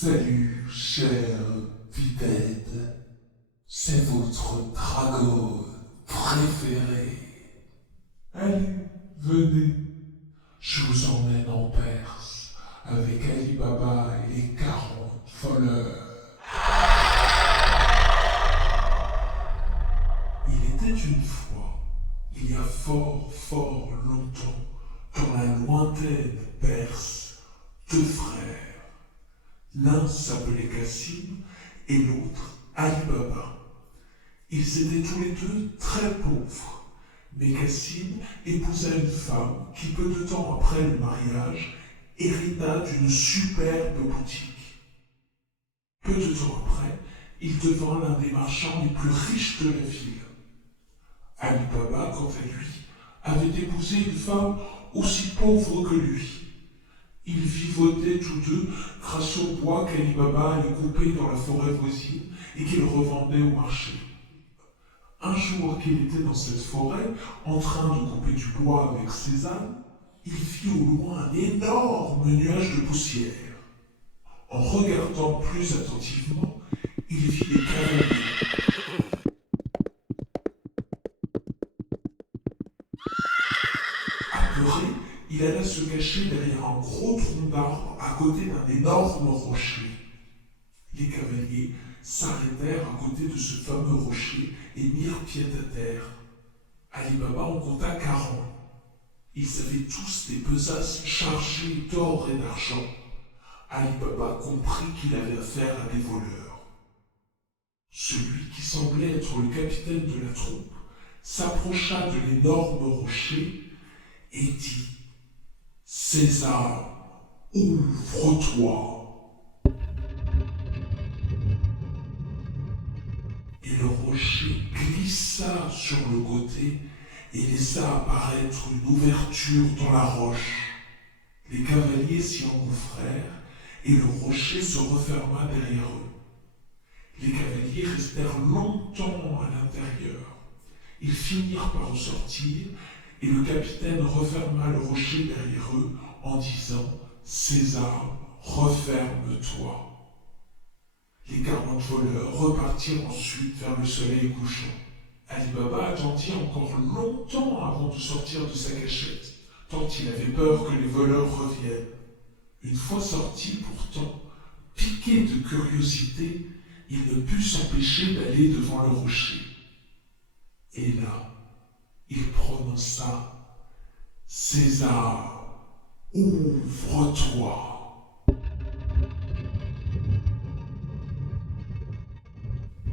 Salut, cher Pipette, c'est votre dragon préféré. Allez, venez, je vous emmène en Perse avec Ali Baba et les 40 voleurs. Il était une fois, il y a fort longtemps, dans la lointaine Perse, deux frères. L'un s'appelait Cassim et l'autre Ali Baba. Ils étaient tous les deux très pauvres, mais Cassim épousa une femme qui, peu de temps après le mariage, hérita d'une superbe boutique. Peu de temps après, il devint l'un des marchands les plus riches de la ville. Ali Baba, quant à lui, avait épousé une femme aussi pauvre que lui. Ils vivotaient tous deux grâce au bois qu'Ali Baba allait couper dans la forêt voisine et qu'il revendait au marché. Un jour qu'il était dans cette forêt, en train de couper du bois avec ses ânes, il vit au loin un énorme nuage de poussière. En regardant plus attentivement, il vit des cavaliers. Apeuré, il alla se cacher derrière un gros tronc d'arbre à côté d'un énorme rocher. Les cavaliers s'arrêtèrent à côté de ce fameux rocher et mirent pied à terre. Ali Baba en compta 40. Ils avaient tous des besaces chargées d'or et d'argent. Ali Baba comprit qu'il avait affaire à des voleurs. Celui qui semblait être le capitaine de la troupe s'approcha de l'énorme rocher et dit « César, ouvre-toi !» Et le rocher glissa sur le côté et laissa apparaître une ouverture dans la roche. Les cavaliers s'y engouffrèrent et le rocher se referma derrière eux. Les cavaliers restèrent longtemps à l'intérieur. Ils finirent par en sortir et le capitaine referma le rocher derrière eux en disant « César, referme-toi !» Les 40 voleurs repartirent ensuite vers le soleil couchant. Ali Baba attendit encore longtemps avant de sortir de sa cachette, tant il avait peur que les voleurs reviennent. Une fois sorti pourtant, piqué de curiosité, il ne put s'empêcher d'aller devant le rocher. Et là, il prononça « César, ouvre-toi !»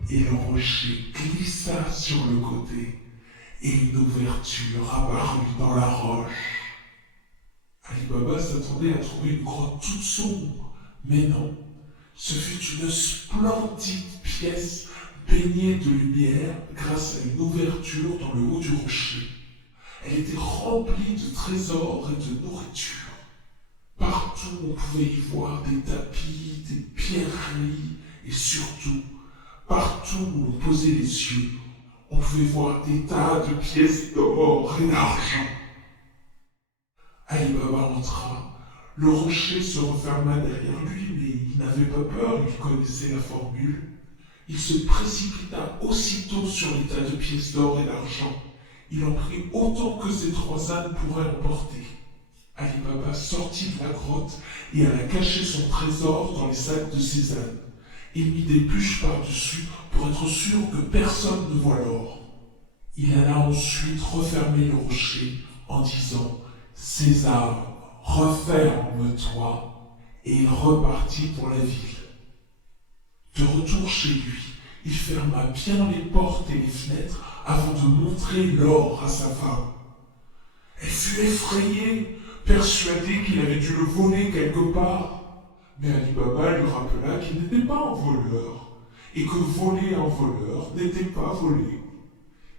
Et le rocher glissa sur le côté, et une ouverture apparut dans la roche. Ali Baba s'attendait à trouver une grotte toute sombre, mais non, ce fut une splendide pièce baignée de lumière grâce à une ouverture dans le haut du rocher. Elle était remplie de trésors et de nourriture. Partout on pouvait y voir des tapis, des pierreries et surtout, partout où on posait les yeux, on pouvait voir des tas de pièces d'or et d'argent. Ali Baba entra, le rocher se referma derrière lui, mais il n'avait pas peur, il connaissait la formule. Il se précipita aussitôt sur les tas de pièces d'or et d'argent. Il en prit autant que ses 3 ânes pourraient emporter. Ali Baba sortit de la grotte et alla cacher son trésor dans les sacs de ses ânes. Il mit des bûches par-dessus pour être sûr que personne ne voit l'or. Il alla ensuite refermer le rocher en disant « César, referme-toi » et il repartit pour la ville. De retour chez lui, il ferma bien les portes et les fenêtres avant de montrer l'or à sa femme. Elle fut effrayée, persuadée qu'il avait dû le voler quelque part. Mais Ali Baba lui rappela qu'il n'était pas un voleur, et que voler un voleur n'était pas voler.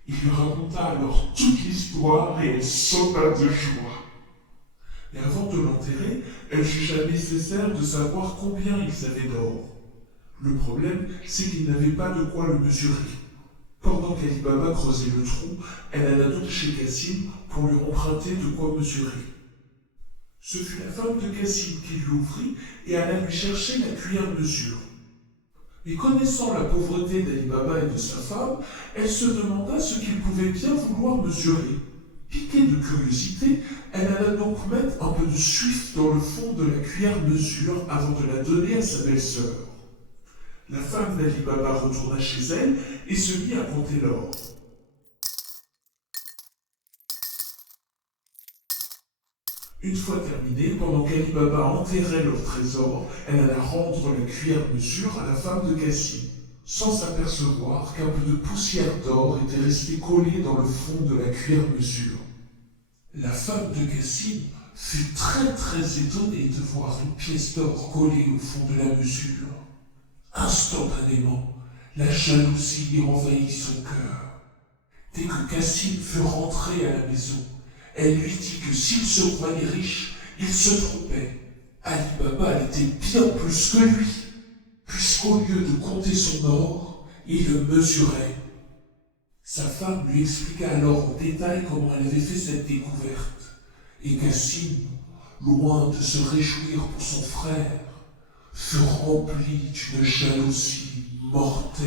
Il lui raconta alors toute l'histoire et elle sauta de joie. Mais avant de l'enterrer, elle jugea nécessaire de savoir combien ils avaient d'or. Le problème, c'est qu'ils n'avaient pas de quoi le mesurer. Pendant qu'Ali Baba creusait le trou, elle alla donc chez Cassim pour lui emprunter de quoi mesurer. Ce fut la femme de Cassim qui lui ouvrit et alla lui chercher la cuillère mesure. Mais connaissant la pauvreté d'Ali Baba et de sa femme, elle se demanda ce qu'il pouvait bien vouloir mesurer. Piquée de curiosité, elle alla donc mettre un peu de suif dans le fond de la cuillère mesure avant de la donner à sa belle-sœur. La femme d'Ali Baba retourna chez elle et se mit à compter l'or. Une fois terminée, pendant qu'Ali Baba enterrait leur trésor, elle alla rendre la cuillère mesure à la femme de Cassim, sans s'apercevoir qu'un peu de poussière d'or était restée collée dans le fond de la cuillère mesure. La femme de Cassim fut très étonnée de voir une pièce d'or collée au fond de la mesure. Instantanément, la jalousie envahit son cœur. Dès que Cassim fut rentré à la maison, elle lui dit que s'il se croyait riche, il se trompait. Ali Baba était bien plus que lui, puisqu'au lieu de compter son or, il le mesurait. Sa femme lui expliqua alors en détail comment elle avait fait cette découverte. Et Cassim, loin de se réjouir pour son frère, fut rempli d'une jalousie mortelle.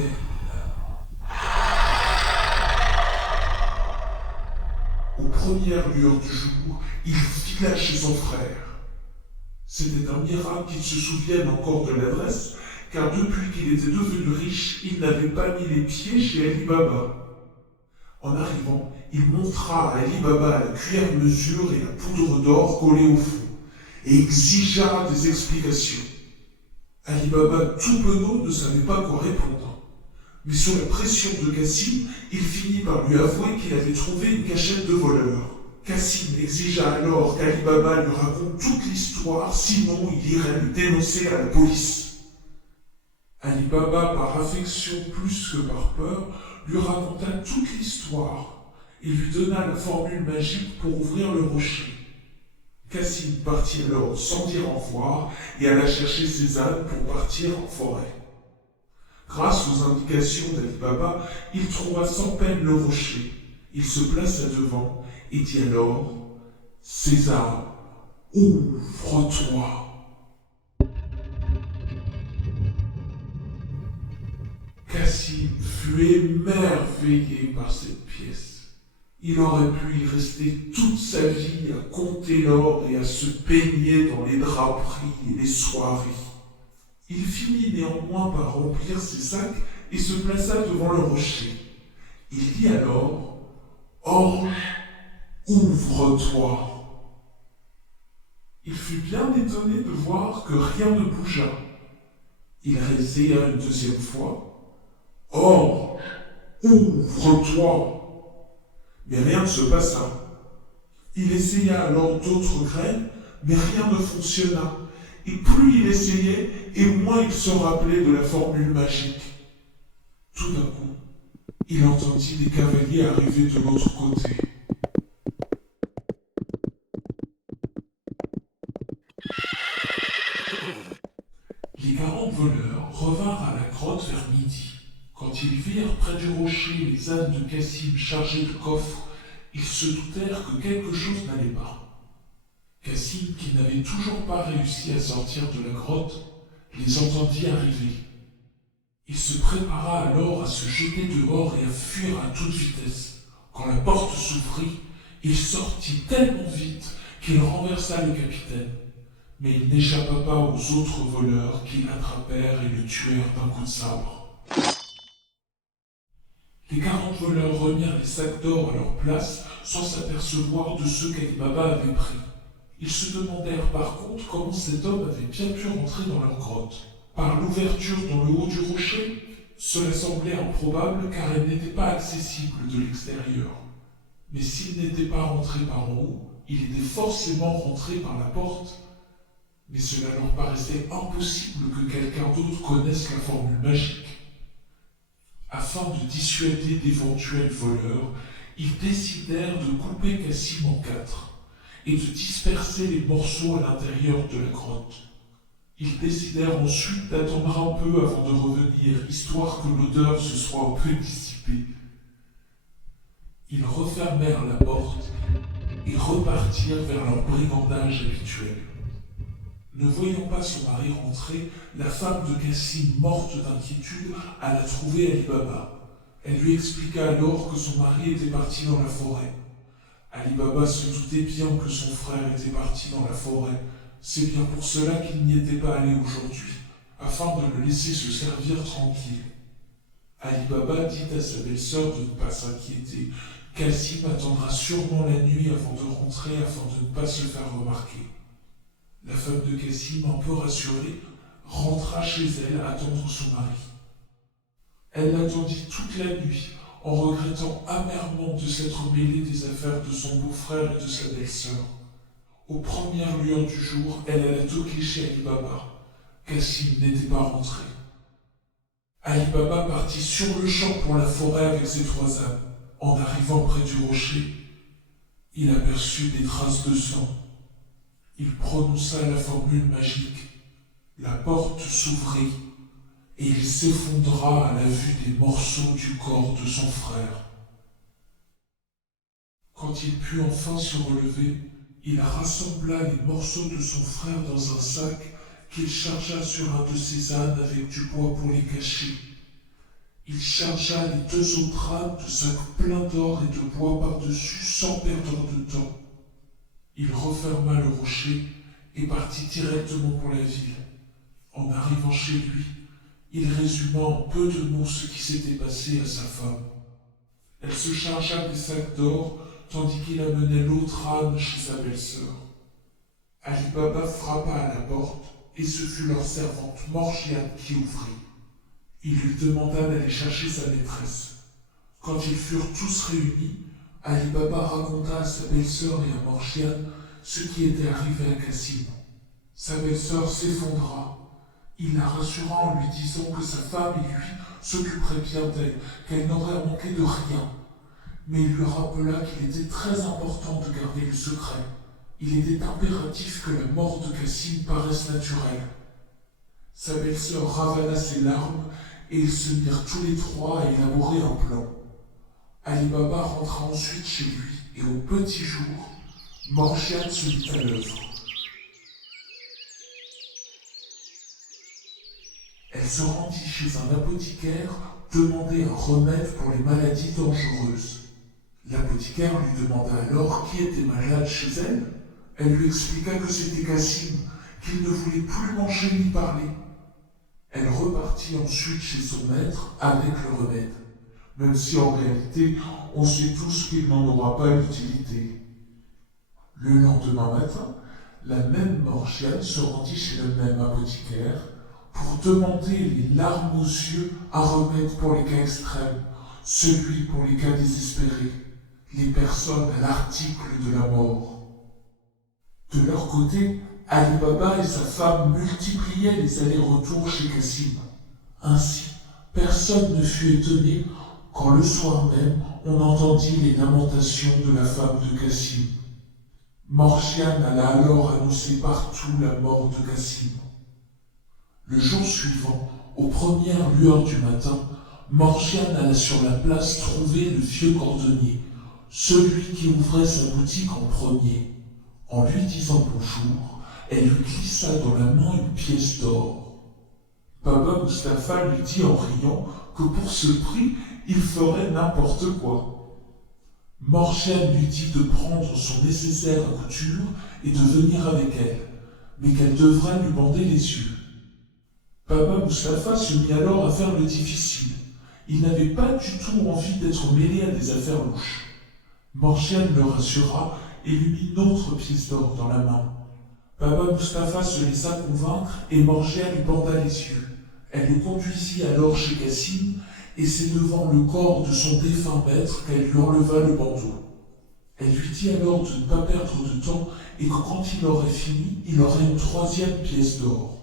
Aux premières lueurs du jour, il fila chez son frère. C'était un miracle qu'il se souvienne encore de l'adresse, car depuis qu'il était devenu riche, il n'avait pas mis les pieds chez Ali Baba. En arrivant, il montra à Ali Baba la cuillère mesure et la poudre d'or collée au fond, et exigea des explications. Ali Baba, tout penaud, ne savait pas quoi répondre. Mais sous la pression de Cassim, il finit par lui avouer qu'il avait trouvé une cachette de voleur. Cassim exigea alors qu'Ali Baba lui raconte toute l'histoire, sinon il irait le dénoncer à la police. Ali Baba, par affection plus que par peur, lui raconta toute l'histoire et lui donna la formule magique pour ouvrir le rocher. Cassim partit alors sans dire au revoir et alla chercher ses ânes pour partir en forêt. Grâce aux indications d'Ali Baba, il trouva sans peine le rocher. Il se plaça devant et dit alors « César, ouvre-toi !» Cassim fut émerveillé par cette pièce. Il aurait pu y rester toute sa vie à compter l'or et à se baigner dans les draperies et les soieries. Il finit néanmoins par remplir ses sacs et se plaça devant le rocher. Il dit alors « Orge, ouvre-toi !» Il fut bien étonné de voir que rien ne bougea. Il réessaya une deuxième fois « Orge, ouvre-toi !» Mais rien ne se passa. Il essaya alors d'autres graines, mais rien ne fonctionna. Et plus il essayait, et moins il se rappelait de la formule magique. Tout d'un coup, il entendit des cavaliers arriver de l'autre côté. Les 40 voleurs revinrent à la grotte vers midi. Quand ils virent près du rocher les ânes de Cassim chargés de coffres, ils se doutèrent que quelque chose n'allait pas. Cassim, qui n'avait toujours pas réussi à sortir de la grotte, les entendit arriver. Il se prépara alors à se jeter dehors et à fuir à toute vitesse. Quand la porte s'ouvrit, il sortit tellement vite qu'il renversa le capitaine. Mais il n'échappa pas aux autres voleurs qui l'attrapèrent et le tuèrent d'un coup de sabre. Les 40 voleurs remirent les sacs d'or à leur place sans s'apercevoir de ceux qu'Ali Baba avait pris. Ils se demandèrent par contre comment cet homme avait bien pu rentrer dans leur grotte. Par l'ouverture dans le haut du rocher, cela semblait improbable car elle n'était pas accessible de l'extérieur. Mais s'il n'était pas rentré par en haut, il était forcément rentré par la porte. Mais cela leur paraissait impossible que quelqu'un d'autre connaisse la formule magique. Afin de dissuader d'éventuels voleurs, ils décidèrent de couper Cassim en 4 et de disperser les morceaux à l'intérieur de la grotte. Ils décidèrent ensuite d'attendre un peu avant de revenir, histoire que l'odeur se soit un peu dissipée. Ils refermèrent la porte et repartirent vers leur brigandage habituel. Ne voyant pas son mari rentrer, la femme de Cassim, morte d'inquiétude, alla trouver Ali Baba. Elle lui expliqua alors que son mari était parti dans la forêt. Ali Baba se doutait bien que son frère était parti dans la forêt. C'est bien pour cela qu'il n'y était pas allé aujourd'hui, afin de le laisser se servir tranquille. Ali Baba dit à sa belle-sœur de ne pas s'inquiéter. Cassim attendra sûrement la nuit avant de rentrer afin de ne pas se faire remarquer. La femme de Cassim, un peu rassurée, rentra chez elle attendre son mari. Elle l'attendit toute la nuit, en regrettant amèrement de s'être mêlée des affaires de son beau-frère et de sa belle-sœur. Aux premières lueurs du jour, elle alla toquer chez Ali Baba. Cassim n'était pas rentré. Ali Baba partit sur le champ pour la forêt avec ses 3 ânes. En arrivant près du rocher, il aperçut des traces de sang. Il prononça la formule magique. La porte s'ouvrit et il s'effondra à la vue des morceaux du corps de son frère. Quand il put enfin se relever, il rassembla les morceaux de son frère dans un sac qu'il chargea sur un de ses ânes avec du bois pour les cacher. Il chargea les 2 autres ânes de sacs pleins d'or et de bois par-dessus sans perdre de temps. Il referma le rocher et partit directement pour la ville. En arrivant chez lui, il résuma en peu de mots ce qui s'était passé à sa femme. Elle se chargea des sacs d'or tandis qu'il amenait l'autre âne chez sa belle-sœur. Ali Baba frappa à la porte et ce fut leur servante Morgiane qui ouvrit. Il lui demanda d'aller chercher sa maîtresse. Quand ils furent tous réunis, Ali Baba raconta à sa belle-sœur et à Morgiane ce qui était arrivé à Cassim. Sa belle-sœur s'effondra. Il la rassura en lui disant que sa femme et lui s'occuperaient bien d'elle, qu'elle n'aurait manqué de rien. Mais il lui rappela qu'il était très important de garder le secret. Il était impératif que la mort de Cassim paraisse naturelle. Sa belle-sœur ravala ses larmes et ils se mirent tous les 3 à élaborer un plan. Ali Baba rentra ensuite chez lui et au petit jour, Morgiane se mit à l'œuvre. Elle se rendit chez un apothicaire demander un remède pour les maladies dangereuses. L'apothicaire lui demanda alors qui était malade chez elle. Elle lui expliqua que c'était Cassim, qu'il ne voulait plus manger ni parler. Elle repartit ensuite chez son maître avec le remède, même si en réalité on sait tous qu'il n'en aura pas l'utilité. Le lendemain matin, la même Morgiane se rendit chez le même apothicaire pour demander les larmes aux yeux un remède pour les cas extrêmes, celui pour les cas désespérés, les personnes à l'article de la mort. De leur côté, Ali Baba et sa femme multipliaient les allers-retours chez Cassim. Ainsi, personne ne fut étonné quand le soir même on entendit les lamentations de la femme de Cassim. Morgiane alla alors annoncer partout la mort de Cassim. Le jour suivant, aux premières lueurs du matin, Morgiane alla sur la place trouver le vieux cordonnier, celui qui ouvrait sa boutique en premier. En lui disant bonjour, elle lui glissa dans la main une pièce d'or. Baba Mustapha lui dit en riant que pour ce prix, il ferait n'importe quoi. Morgiane lui dit de prendre son nécessaire à couture et de venir avec elle, mais qu'elle devrait lui bander les yeux. Baba Mustapha se mit alors à faire le difficile. Il n'avait pas du tout envie d'être mêlé à des affaires louches. Morgiane le rassura et lui mit une autre pièce d'or dans la main. Baba Mustapha se laissa convaincre et Morgiane lui banda les yeux. Elle le conduisit alors chez Cassim et c'est devant le corps de son défunt maître qu'elle lui enleva le bandeau. Elle lui dit alors de ne pas perdre de temps et que quand il aurait fini, il aurait une 3e pièce d'or.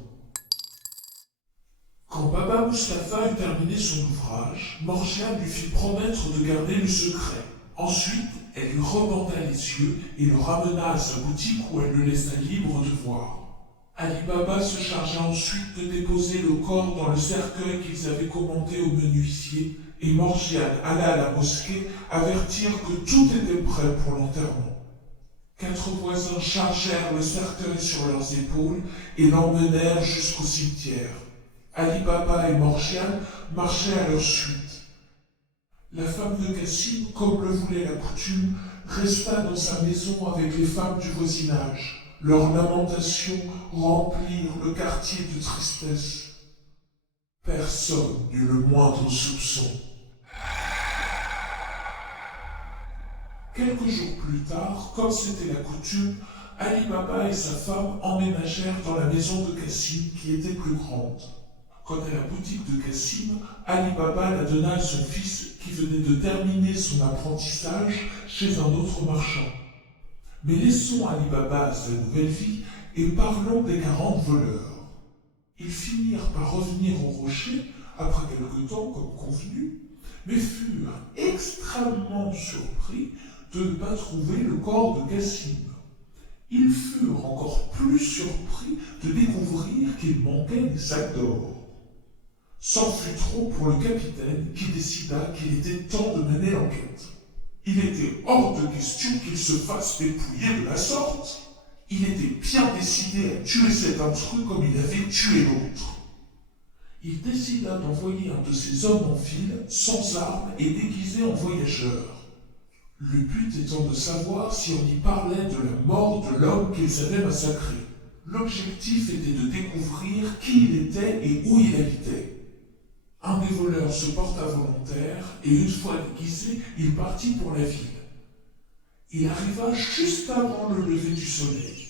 Quand Baba Mustapha eut terminé son ouvrage, Morgiane lui fit promettre de garder le secret. Ensuite, elle lui rebanda les yeux et le ramena à sa boutique où elle le laissa libre de voir. Ali Baba se chargea ensuite de déposer le corps dans le cercueil qu'ils avaient commandé au menuisier et Morgiane alla à la mosquée avertir que tout était prêt pour l'enterrement. 4 voisins chargèrent le cercueil sur leurs épaules et l'emmenèrent jusqu'au cimetière. Ali Baba et Morgiane marchaient à leur suite. La femme de Cassim, comme le voulait la coutume, resta dans sa maison avec les femmes du voisinage. Leurs lamentations remplirent le quartier de tristesse. Personne n'eut le moindre soupçon. Quelques jours plus tard, comme c'était la coutume, Ali Baba et sa femme emménagèrent dans la maison de Cassim qui était plus grande. Quant à la boutique de Cassim, Ali Baba la donna à son fils qui venait de terminer son apprentissage chez un autre marchand. Mais laissons Ali Baba à sa nouvelle vie et parlons des 40 voleurs. Ils finirent par revenir au rocher après quelque temps comme convenu, mais furent extrêmement surpris de ne pas trouver le corps de Cassim. Ils furent encore plus surpris de découvrir qu'il manquait des sacs d'or. C'en fut trop pour le capitaine qui décida qu'il était temps de mener l'enquête. Il était hors de question qu'il se fasse dépouiller de la sorte. Il était bien décidé à tuer cet intrus comme il avait tué l'autre. Il décida d'envoyer un de ses hommes en file, sans armes et déguisé en voyageur. Le but étant de savoir si on y parlait de la mort de l'homme qu'ils avaient massacré. L'objectif était de découvrir qui il était et où il habitait. Un des voleurs se porta volontaire et une fois déguisé, il partit pour la ville. Il arriva juste avant le lever du soleil.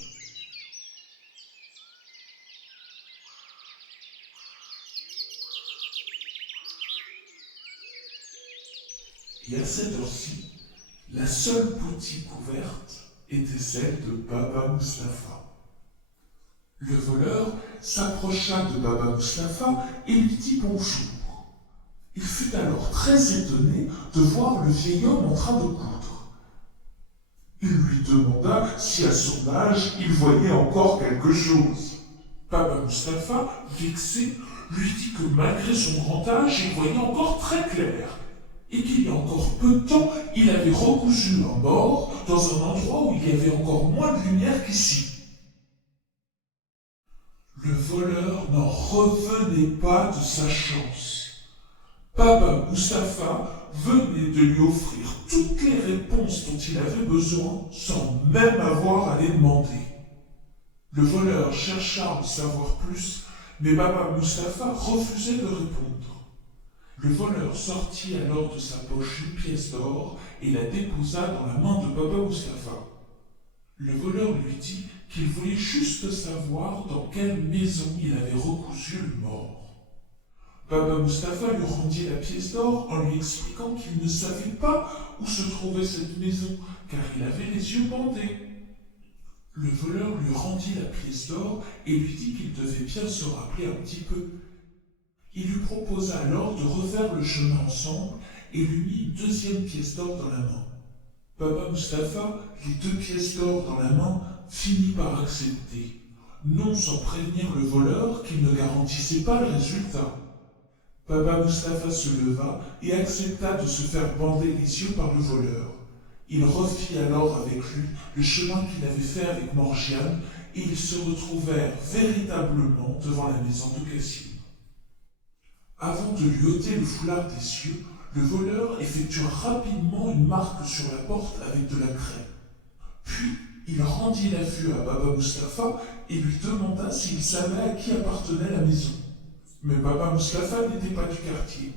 Et à cette heure-ci, la seule boutique ouverte était celle de Baba Mustapha. Le voleur s'approcha de Baba Mustapha et lui dit bonjour. Il fut alors très étonné de voir le vieil homme en train de coudre. Il lui demanda si à son âge il voyait encore quelque chose. Baba Mustapha, vexé, lui dit que malgré son grand âge, il voyait encore très clair et qu'il y a encore peu de temps, il avait recousu un mort dans un endroit où il y avait encore moins de lumière qu'ici. Le voleur n'en revenait pas de sa chance. Baba Mustapha venait de lui offrir toutes les réponses dont il avait besoin sans même avoir à les demander. Le voleur chercha à en savoir plus, mais Baba Mustapha refusait de répondre. Le voleur sortit alors de sa poche une pièce d'or et la déposa dans la main de Baba Mustapha. Le voleur lui dit qu'il voulait juste savoir dans quelle maison il avait recousu le mort. Baba Mustapha lui rendit la pièce d'or en lui expliquant qu'il ne savait pas où se trouvait cette maison, car il avait les yeux bandés. Le voleur lui rendit la pièce d'or et lui dit qu'il devait bien se rappeler un petit peu. Il lui proposa alors de refaire le chemin ensemble et lui mit une deuxième pièce d'or dans la main. Baba Mustapha, les 2 pièces d'or dans la main, finit par accepter, non sans prévenir le voleur qu'il ne garantissait pas le résultat. Baba Mustapha se leva et accepta de se faire bander les yeux par le voleur. Il refit alors avec lui le chemin qu'il avait fait avec Morgiane et ils se retrouvèrent véritablement devant la maison de Cassim. Avant de lui ôter le foulard des yeux, le voleur effectua rapidement une marque sur la porte avec de la craie. Puis, il rendit la vue à Baba Mustapha et lui demanda s'il savait à qui appartenait la maison. Mais Baba Mustapha n'était pas du quartier.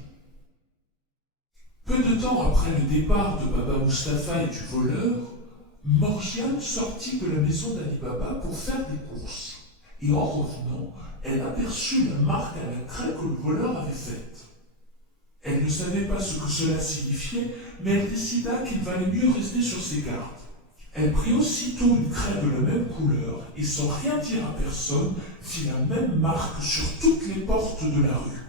Peu de temps après le départ de Baba Mustapha et du voleur, Morgiane sortit de la maison d'Ali Baba pour faire des courses. Et en revenant, elle aperçut la marque à la craie que le voleur avait faite. Elle ne savait pas ce que cela signifiait, mais elle décida qu'il valait mieux rester sur ses gardes. Elle prit aussitôt une craie de la même couleur et sans rien dire à personne, fit la même marque sur toutes les portes de la rue.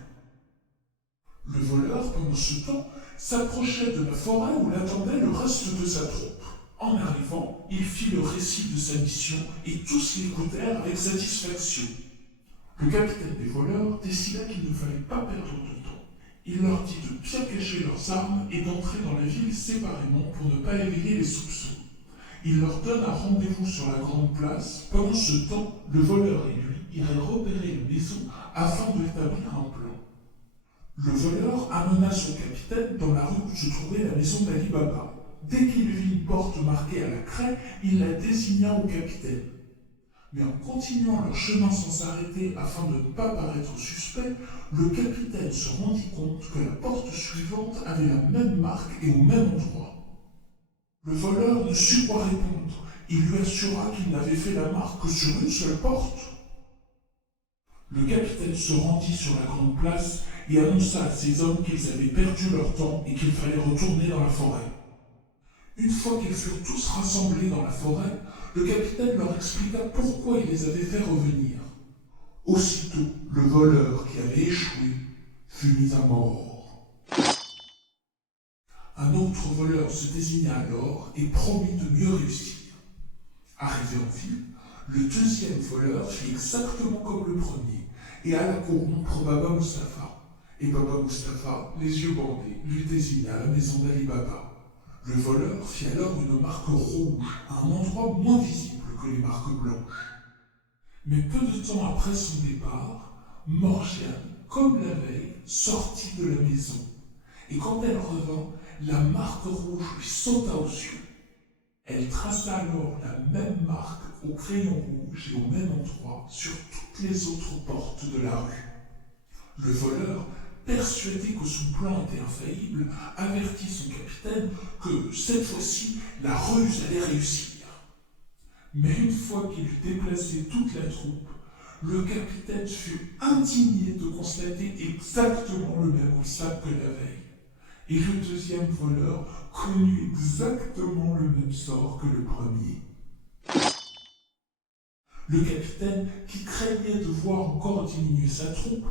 Le voleur, pendant ce temps, s'approchait de la forêt où l'attendait le reste de sa troupe. En arrivant, il fit le récit de sa mission et tous l'écoutèrent avec satisfaction. Le capitaine des voleurs décida qu'il ne fallait pas perdre de temps. Il leur dit de bien cacher leurs armes et d'entrer dans la ville séparément pour ne pas éveiller les soupçons. Il leur donne un rendez-vous sur la grande place. Pendant ce temps, le voleur et lui iraient repérer une maison afin d'établir un plan. Le voleur amena son capitaine dans la rue où se trouvait la maison d'Ali Baba. Dès qu'il vit une porte marquée à la craie, il la désigna au capitaine. Mais en continuant leur chemin sans s'arrêter afin de ne pas paraître suspect, le capitaine se rendit compte que la porte suivante avait la même marque et au même endroit. Le voleur ne sut quoi répondre. Il lui assura qu'il n'avait fait la marque que sur une seule porte. Le capitaine se rendit sur la grande place et annonça à ses hommes qu'ils avaient perdu leur temps et qu'il fallait retourner dans la forêt. Une fois qu'ils furent tous rassemblés dans la forêt, le capitaine leur expliqua pourquoi il les avait fait revenir. Aussitôt, le voleur qui avait échoué fut mis à mort. Un autre voleur se désigna alors et promit de mieux réussir. Arrivé en ville, le deuxième voleur fit exactement comme le premier et alla corrompre Baba Mustapha. Et Baba Mustapha, les yeux bandés, lui désigna la maison d'Ali Baba. Le voleur fit alors une marque rouge à un endroit moins visible que les marques blanches. Mais peu de temps après son départ, Morgiane, comme la veille, sortit de la maison. Et quand elle revint, la marque rouge lui sauta aux yeux. Elle traça alors la même marque au crayon rouge et au même endroit sur toutes les autres portes de la rue. Le voleur, persuadé que son plan était infaillible, avertit son capitaine que cette fois-ci, la ruse allait réussir. Mais une fois qu'il eut déplacé toute la troupe, le capitaine fut indigné de constater exactement le même obstacle que la veille. Et le deuxième voleur connut exactement le même sort que le premier. Le capitaine, qui craignait de voir encore diminuer sa troupe,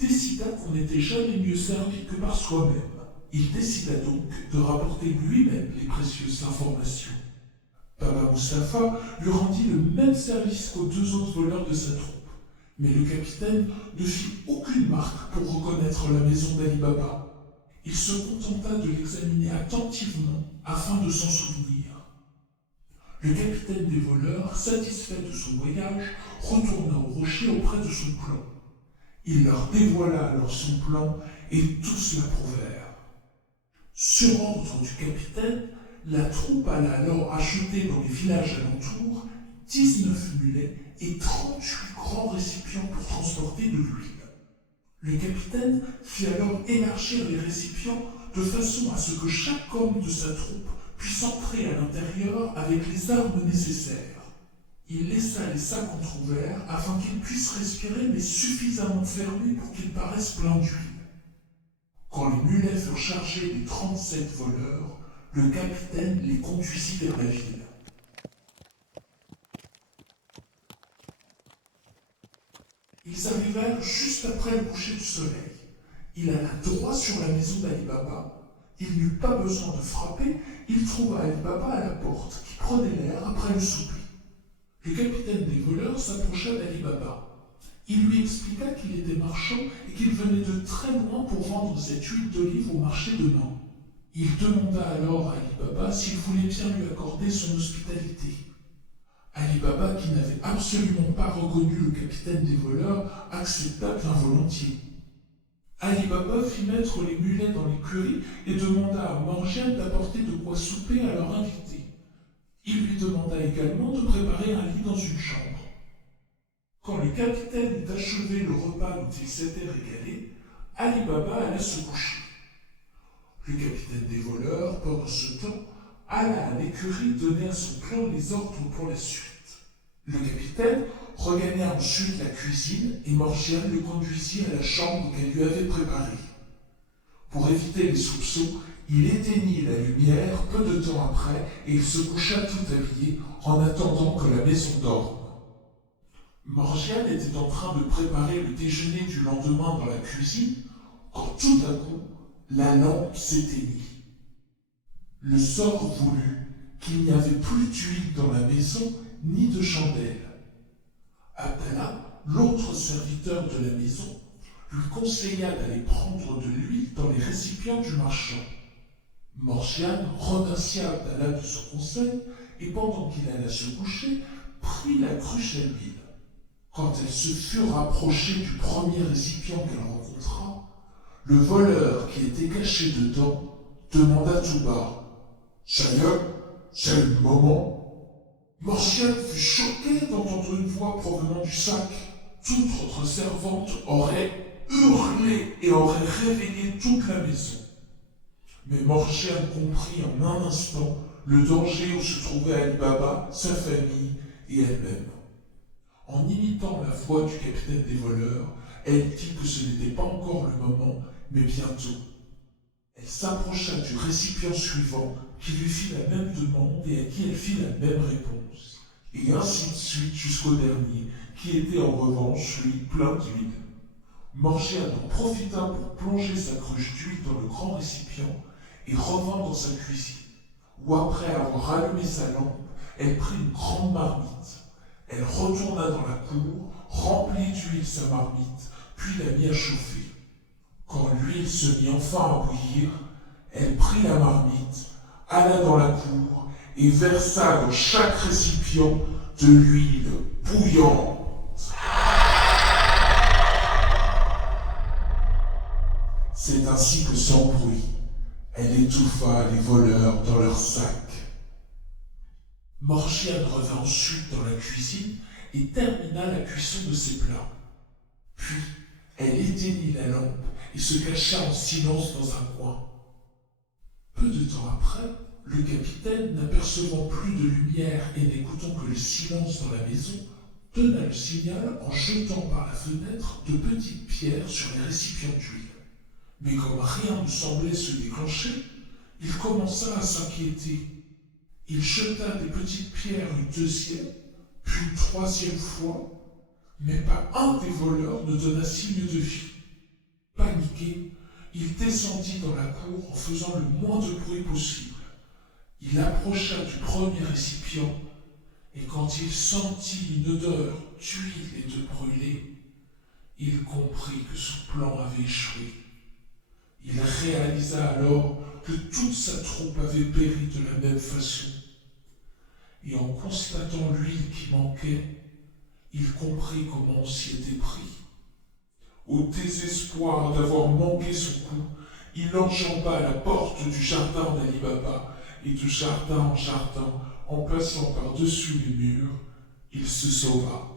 décida qu'on n'était jamais mieux servi que par soi-même. Il décida donc de rapporter lui-même les précieuses informations. Baba Mustapha lui rendit le même service qu'aux deux autres voleurs de sa troupe. Mais le capitaine ne fit aucune marque pour reconnaître la maison d'Ali Baba. Il se contenta de l'examiner attentivement afin de s'en souvenir. Le capitaine des voleurs, satisfait de son voyage, retourna au rocher auprès de son plan. Il leur dévoila alors son plan et tous l'approuvèrent. Sur ordre du capitaine, la troupe alla alors acheter dans les villages alentours 19 mulets et 38 grands récipients pour transporter de l'huile. Le capitaine fit alors élargir les récipients de façon à ce que chaque homme de sa troupe puisse entrer à l'intérieur avec les armes nécessaires. Il laissa les sacs entr'ouverts afin qu'ils puissent respirer mais suffisamment fermés pour qu'ils paraissent pleins d'huile. Quand les mulets furent chargés des 37 voleurs, le capitaine les conduisit vers la ville. Ils arrivèrent juste après le coucher du soleil. Il alla droit sur la maison d'Ali Baba. Il n'eut pas besoin de frapper, il trouva Ali Baba à la porte, qui prenait l'air après le souper. Le capitaine des voleurs s'approcha d'Ali Baba. Il lui expliqua qu'il était marchand et qu'il venait de très loin pour vendre cette huile d'olive au marché de Nantes. Il demanda alors à Ali Baba s'il voulait bien lui accorder son hospitalité. Ali Baba, qui n'avait absolument pas reconnu le capitaine des voleurs, accepta bien volontiers. Ali Baba fit mettre les mulets dans l'écurie et demanda à Morgiane d'apporter de quoi souper à leur invité. Il lui demanda également de préparer un lit dans une chambre. Quand le capitaine eut achevé le repas dont il s'était régalé, Ali Baba alla se coucher. Le capitaine des voleurs, pendant ce temps, alla à l'écurie donner à son clan les ordres pour la suite. Le capitaine regagna ensuite la cuisine et Morgiane le conduisit à la chambre qu'elle lui avait préparée. Pour éviter les soupçons, il éteignit la lumière peu de temps après et il se coucha tout habillé en attendant que la maison dorme. Morgiane était en train de préparer le déjeuner du lendemain dans la cuisine quand tout d'un coup, la lampe s'éteignit. Le sort voulut qu'il n'y avait plus d'huile dans la maison ni de chandelle. Abdallah, l'autre serviteur de la maison, lui conseilla d'aller prendre de l'huile dans les récipients du marchand. Morgiane remercia Abdallah de son conseil et pendant qu'il alla se coucher, prit la cruche à l'huile. Quand elle se fut rapprochée du premier récipient qu'elle rencontra, le voleur qui était caché dedans demanda tout bas: Chaya, c'est le moment. Morgiane fut choquée d'entendre une voix provenant du sac. Toute autre servante aurait hurlé et aurait réveillé toute la maison. Mais Morgiane comprit en un instant le danger où se trouvaient Ali Baba, sa famille et elle-même. En imitant la voix du capitaine des voleurs, elle dit que ce n'était pas encore le moment, mais bientôt. Elle s'approcha du récipient suivant, qui lui fit la même demande et à qui elle fit la même réponse, et ainsi de suite jusqu'au dernier, qui était en revanche, lui, plein d'huile. Morgiane en profita pour plonger sa cruche d'huile dans le grand récipient et revint dans sa cuisine, où après avoir allumé sa lampe, elle prit une grande marmite. Elle retourna dans la cour, remplit d'huile sa marmite, puis la mit à chauffer. Quand l'huile se mit enfin à bouillir, elle prit la marmite, alla dans la cour et versa dans chaque récipient de l'huile bouillante. C'est ainsi que sans bruit, elle étouffa les voleurs dans leur sac. Morgiane revint ensuite dans la cuisine et termina la cuisson de ses plats. Puis, elle éteignit la lampe et se cacha en silence dans un coin. Peu de temps après, le capitaine, n'apercevant plus de lumière et n'écoutant que le silence dans la maison, donna le signal en jetant par la fenêtre de petites pierres sur les récipients d'huile. Mais comme rien ne semblait se déclencher, il commença à s'inquiéter. Il jeta des petites pierres une deuxième, puis une troisième fois, mais pas un des voleurs ne donna signe de vie. Paniqué, il descendit dans la cour en faisant le moins de bruit possible. Il approcha du premier récipient, et quand il sentit une odeur d'huile et de brûlé, il comprit que son plan avait échoué. Il réalisa alors que toute sa troupe avait péri de la même façon. Et en constatant l'huile qui manquait, il comprit comment on s'y était pris. Au désespoir d'avoir manqué son coup, il enjamba la porte du jardin d'Ali Baba, et de jardin en jardin, en passant par-dessus les murs, il se sauva.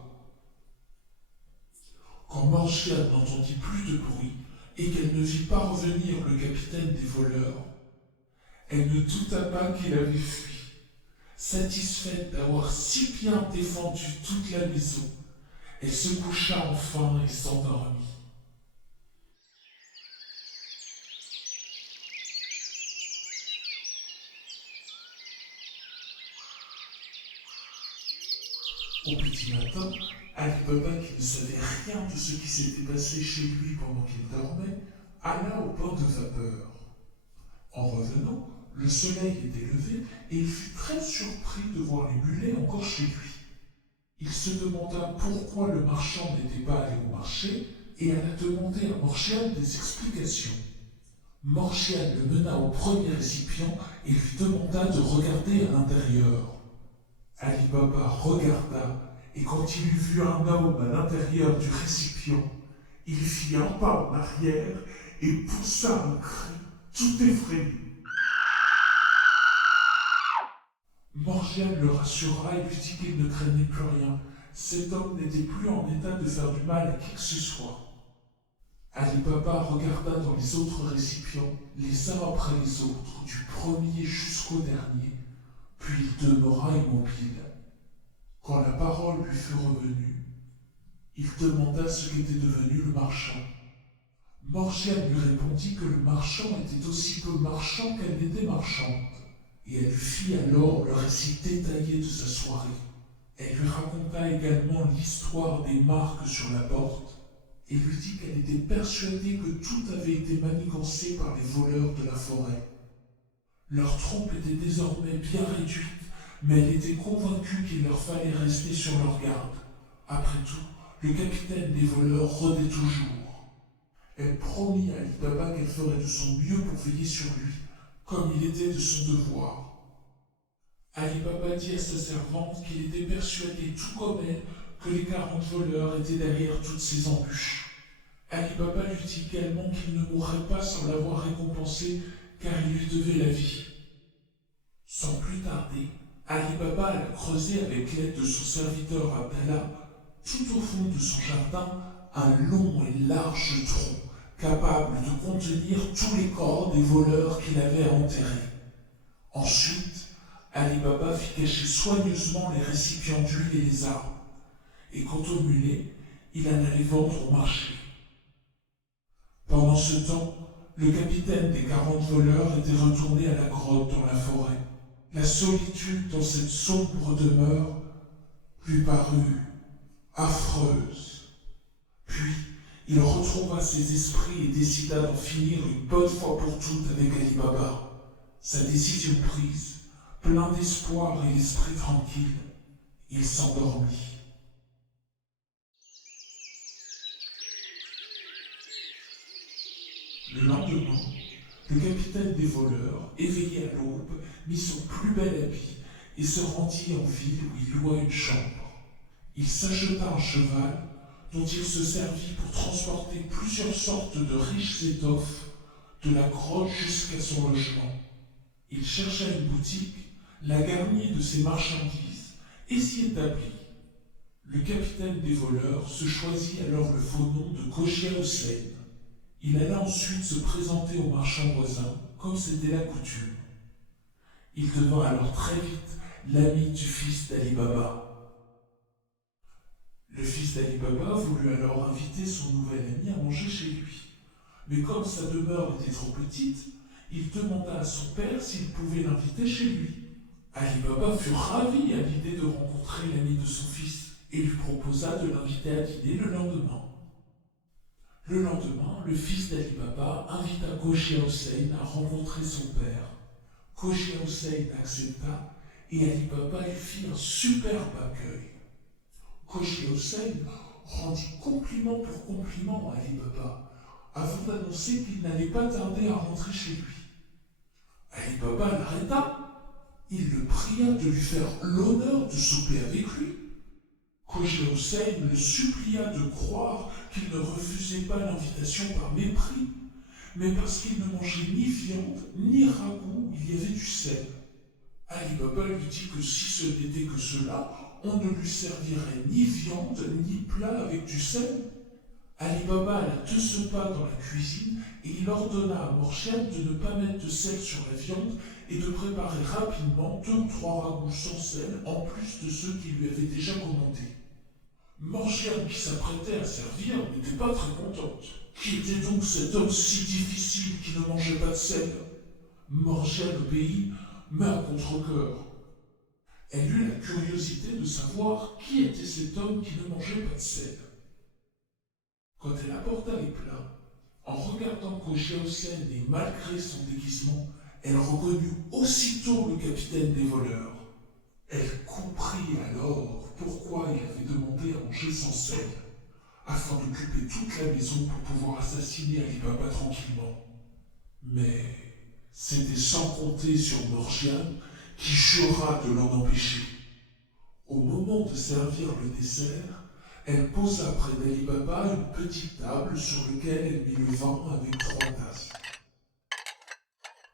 Quand Morgiane n'entendit plus de bruit et qu'elle ne vit pas revenir le capitaine des voleurs, elle ne douta pas qu'il avait fui. Satisfaite d'avoir si bien défendu toute la maison, elle se coucha enfin et s'endormit. Au petit matin, Ali Baba, qui ne savait rien de ce qui s'était passé chez lui pendant qu'il dormait, alla au port de vapeur. En revenant, le soleil était levé et il fut très surpris de voir les mulets encore chez lui. Il se demanda pourquoi le marchand n'était pas allé au marché et alla demander à Morgiane des explications. Morgiane le mena au premier récipient et lui demanda de regarder à l'intérieur. Ali Baba regarda, et quand il eut vu un homme à l'intérieur du récipient, il fit un pas en arrière et poussa un cri tout effrayé. Morgiane le rassura et lui dit qu'il ne craignait plus rien. Cet homme n'était plus en état de faire du mal à qui que ce soit. Ali Baba regarda dans les autres récipients, les uns après les autres, du premier jusqu'au dernier, puis il demeura immobile. Quand la parole lui fut revenue, il demanda ce qu'était devenu le marchand. Morgiane lui répondit que le marchand était aussi peu marchand qu'elle n'était marchande, et elle lui fit alors le récit détaillé de sa soirée. Elle lui raconta également l'histoire des marques sur la porte, et lui dit qu'elle était persuadée que tout avait été manigancé par les voleurs de la forêt. Leur trompe était désormais bien réduite, mais elle était convaincue qu'il leur fallait rester sur leur garde. Après tout, le capitaine des voleurs rôdait toujours. Elle promit à Ali Baba qu'elle ferait de son mieux pour veiller sur lui, comme il était de son devoir. Ali Baba dit à sa servante qu'il était persuadé, tout comme elle, que les 40 voleurs étaient derrière toutes ces embûches. Ali Baba lui dit également qu'il ne mourrait pas sans l'avoir récompensé, car il lui devait la vie. Sans plus tarder, Ali Baba alla creuser avec l'aide de son serviteur Abdallah, tout au fond de son jardin, un long et large tronc, capable de contenir tous les corps des voleurs qu'il avait enterrés. Ensuite, Ali Baba fit cacher soigneusement les récipients d'huile et les armes, et quant aux mulets, il alla les vendre au marché. Pendant ce temps, le capitaine des 40 voleurs était retourné à la grotte dans la forêt. La solitude dans cette sombre demeure lui parut affreuse. Puis, il retrouva ses esprits et décida d'en finir une bonne fois pour toutes avec Ali Baba. Sa décision prise, plein d'espoir et l'esprit tranquille, il s'endormit. Le lendemain, le capitaine des voleurs, éveillé à l'aube, mit son plus bel habit et se rendit en ville où il loua une chambre. Il s'acheta un cheval dont il se servit pour transporter plusieurs sortes de riches étoffes de la grotte jusqu'à son logement. Il chercha une boutique, la garnit de ses marchandises et s'y établit. Le capitaine des voleurs se choisit alors le faux nom de Khoja Hossein. Il alla ensuite se présenter aux marchands voisins, comme c'était la coutume. Il devint alors très vite l'ami du fils d'Ali Baba. Le fils d'Ali Baba voulut alors inviter son nouvel ami à manger chez lui. Mais comme sa demeure était trop petite, il demanda à son père s'il pouvait l'inviter chez lui. Ali Baba fut ravi à l'idée de rencontrer l'ami de son fils et lui proposa de l'inviter à dîner le lendemain. Le lendemain, le fils d'Ali Baba invita Khoja Hossein à rencontrer son père. Khoja Hossein accepta et Ali Baba lui fit un superbe accueil. Khoja Hossein rendit compliment pour compliment à Ali Baba avant d'annoncer qu'il n'allait pas tarder à rentrer chez lui. Ali Baba l'arrêta. Il le pria de lui faire l'honneur de souper avec lui. Khoja Hossein le supplia de croire qu'il ne refusait pas l'invitation par mépris, mais parce qu'il ne mangeait ni viande, ni ragoût, il y avait du sel. Ali Baba lui dit que si ce n'était que cela, on ne lui servirait ni viande, ni plat avec du sel. Ali Baba alla de ce pas dans la cuisine et il ordonna à Morgiane de ne pas mettre de sel sur la viande et de préparer rapidement 2 ou 3 ragoûts sans sel en plus de ceux qu'il lui avait déjà commandés. Morgiane, qui s'apprêtait à servir, n'était pas très contente. Qui était donc cet homme si difficile qui ne mangeait pas de sel? Morgiane obéit, mais à contre-cœur. Elle eut la curiosité de savoir qui était cet homme qui ne mangeait pas de sel. Quand elle apporta les plats, en regardant Khoja Hossein et malgré son déguisement, elle reconnut aussitôt le capitaine des voleurs. Elle comprit alors pourquoi il avait demandé à manger sans sel, afin d'occuper toute la maison pour pouvoir assassiner Ali Baba tranquillement. Mais c'était sans compter sur Morgiane qui jura de l'en empêcher. Au moment de servir le dessert, elle posa près d'Ali Baba une petite table sur laquelle elle mit le vin avec 3 tasses.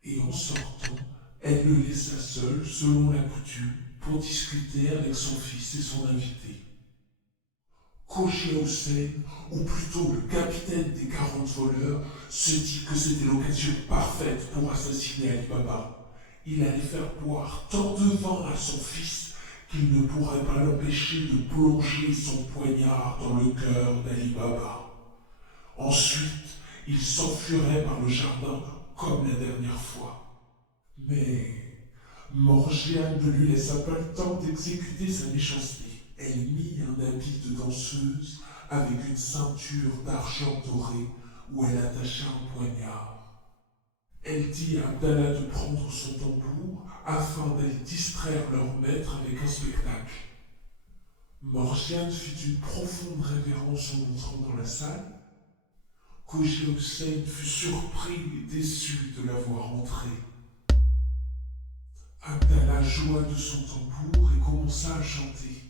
Et en sortant, elle le laissa seul, selon la coutume, pour discuter avec son fils et son invité. Khoja Hossein, ou plutôt le capitaine des 40 voleurs, se dit que c'était l'occasion parfaite pour assassiner Ali Baba. Il allait faire boire tant de vin à son fils qu'il ne pourrait pas l'empêcher de plonger son poignard dans le cœur d'Ali Baba. Ensuite, il s'enfuirait par le jardin comme la dernière fois. Mais Morgiane ne lui laissa pas le temps d'exécuter sa méchanceté. Elle mit un habit de danseuse avec une ceinture d'argent doré où elle attacha un poignard. Elle dit à Abdallah de prendre son tambour afin d'aller distraire leur maître avec un spectacle. Morgiane fit une profonde révérence en entrant dans la salle. Khoja Hossein fut surpris et déçu de la voir entrer. Abdallah joua de son tambour et commença à chanter.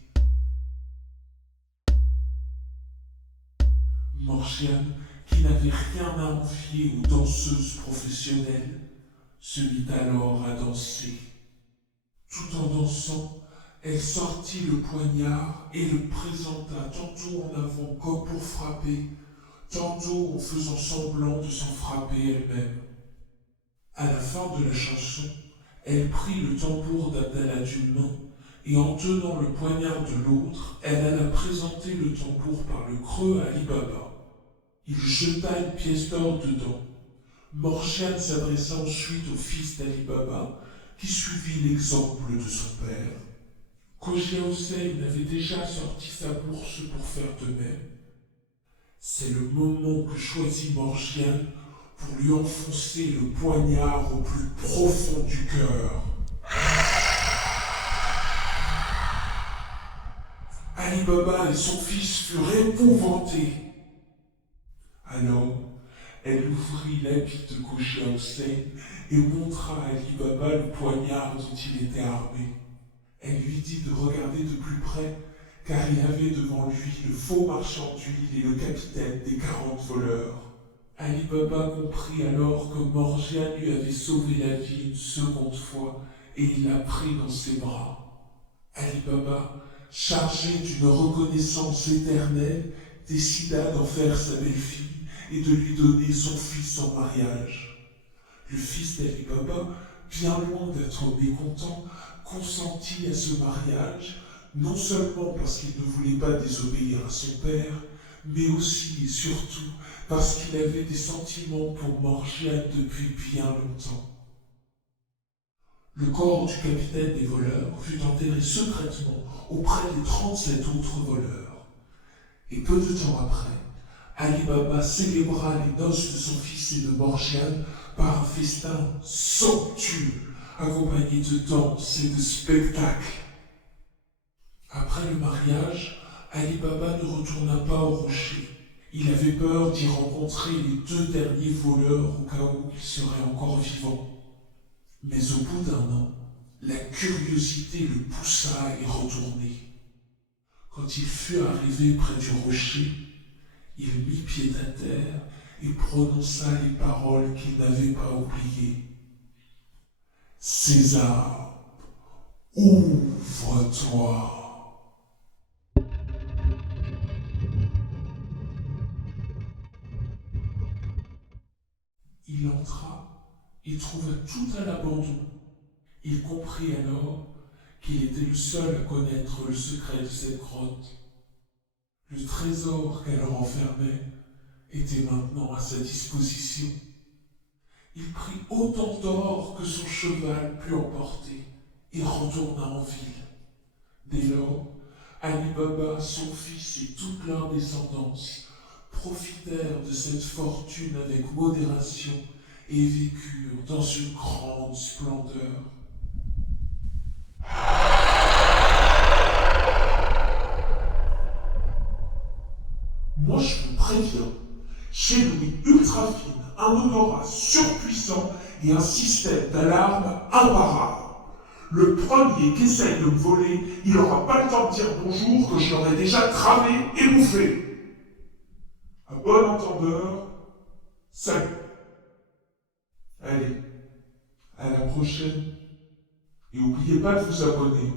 Morgiane, qui n'avait rien à envier aux danseuses professionnelles, se mit alors à danser. Tout en dansant, elle sortit le poignard et le présenta tantôt en avant comme pour frapper, tantôt en faisant semblant de s'en frapper elle-même. À la fin de la chanson, elle prit le tambour d'Abdallah d'une main et en tenant le poignard de l'autre, elle alla présenter le tambour par le creux à Ali Baba. Il jeta une pièce d'or dedans. Morgiane s'adressa ensuite au fils d'Ali Baba, qui suivit l'exemple de son père. Chogia Hossein avait déjà sorti sa bourse pour faire de même. C'est le moment que choisit Morgiane pour lui enfoncer le poignard au plus profond du cœur. Ali Baba et son fils furent épouvantés. Alors, elle ouvrit l'habit de Chogia Hossein et montra à Ali Baba le poignard dont il était armé. Elle lui dit de regarder de plus près, car il avait devant lui le faux marchand d'huile et le capitaine des 40 voleurs. Ali Baba comprit alors que Morgiane lui avait sauvé la vie une seconde fois, et il la prit dans ses bras. Ali Baba, chargé d'une reconnaissance éternelle, décida d'en faire sa belle-fille et de lui donner son fils en mariage. Le fils d'Ali Baba, bien loin d'être mécontent, consentit à ce mariage, non seulement parce qu'il ne voulait pas désobéir à son père, mais aussi et surtout parce qu'il avait des sentiments pour Morgiane depuis bien longtemps. Le corps du capitaine des voleurs fut enterré secrètement auprès des 37 autres voleurs. Et peu de temps après, Ali Baba célébra les noces de son fils et de Morgiane par un festin somptueux, accompagné de danses et de spectacles. Après le mariage, Ali Baba ne retourna pas au rocher. Il avait peur d'y rencontrer les 2 derniers voleurs au cas où ils seraient encore vivants. Mais au bout d'un an, la curiosité le poussa à y retourner. Quand il fut arrivé près du rocher, il mit pied à terre et prononça les paroles qu'il n'avait pas oubliées. César, ouvre-toi. Il entra et trouva tout à l'abandon. Il comprit alors qu'il était le seul à connaître le secret de cette grotte. Le trésor qu'elle renfermait était maintenant à sa disposition. Il prit autant d'or que son cheval put emporter et retourna en ville. Dès lors, Ali Baba, son fils et toute leur descendance profitèrent de cette fortune avec modération et vécurent dans une grande splendeur. Moi, je vous préviens, chez Louis Ultrafine, un odorat surpuissant et un système d'alarme imparable. Le premier qui essaye de me voler, il n'aura pas le temps de dire bonjour que je l'aurai déjà tramé et bouffé. À bon entendeur, salut. Allez, à la prochaine. Et n'oubliez pas de vous abonner.